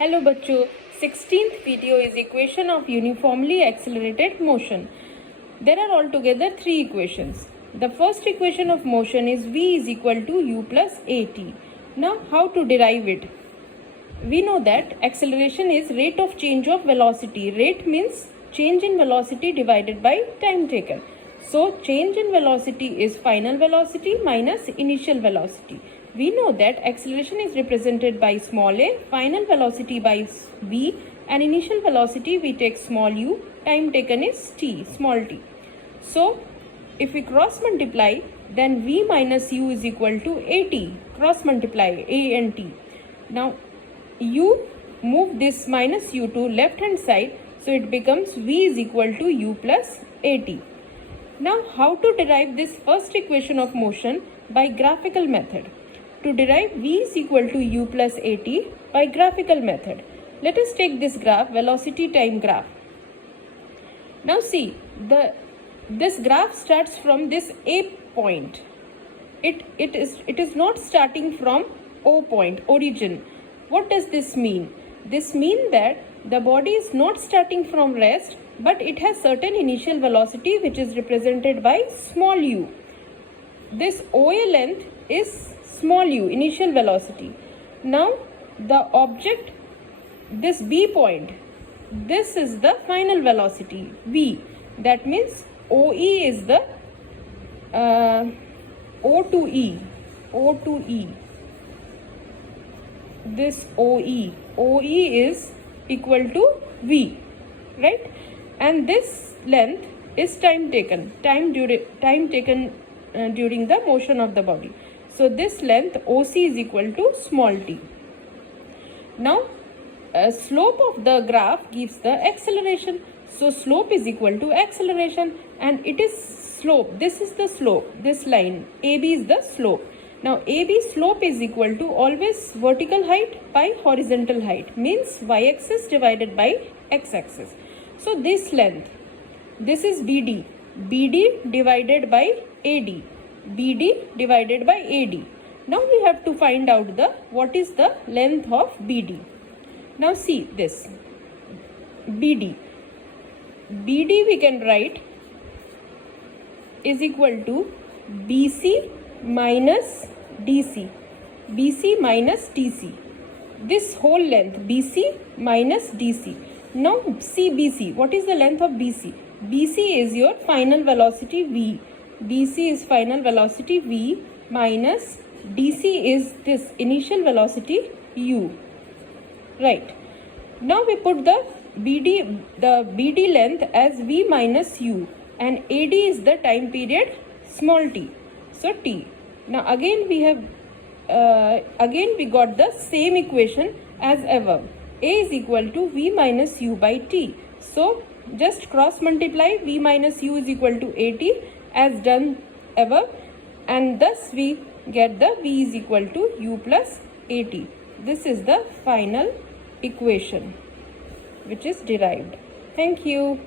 Hello बच्चों, 16th video is equation of uniformly accelerated motion. There are altogether three equations. The first equation of motion is v is equal to u plus at. Now how to derive it? We know that acceleration is rate of change of velocity. Rate means change in velocity divided by time taken. So change in velocity is final velocity minus initial velocity. We know that acceleration is represented by small a, final velocity by v, and initial velocity we take small u, time taken is t, small t. So if we cross multiply, then v minus u is equal to at, cross multiply a and t. Now u, move this minus u to left hand side, so it becomes v is equal to u plus at. Now how to derive this first equation of motion? By graphical method. To derive v is equal to u plus at by graphical method, let us take this graph, velocity time graph. Now see, this graph starts from this a point. It is not starting from o point, origin. What does this mean? This means that the body is not starting from rest, but it has certain initial velocity which is represented by small u. This OA length is small u, initial velocity. Now the object, this B point, this is the final velocity v. That means OE is the O to E. This OE is equal to v, right? And this length is time taken during the motion of the body. So this length OC is equal to small t. Now slope of the graph gives the acceleration. So slope is equal to acceleration, and it is slope. This is the slope. This line AB is the slope. Now AB slope is equal to always vertical height by horizontal height, means y-axis divided by x-axis. So this length, this is BD. BD divided by AD. BD divided by AD. Now we have to find out what is the length of BD. Now see this BD. BD we can write is equal to BC minus DC. BC minus DC. This whole length BC minus DC. Now see BC. What is the length of BC? BC is your final velocity v. BC is final velocity v minus DC is this initial velocity u. Right. Now we put the BD length as v minus u, and AD is the time period small t. So t. Now again we got the same equation as above. A is equal to v minus u by t. So just cross multiply, v minus u is equal to at as done above, and thus we get the v is equal to u plus at. This is the final equation which is derived. Thank you.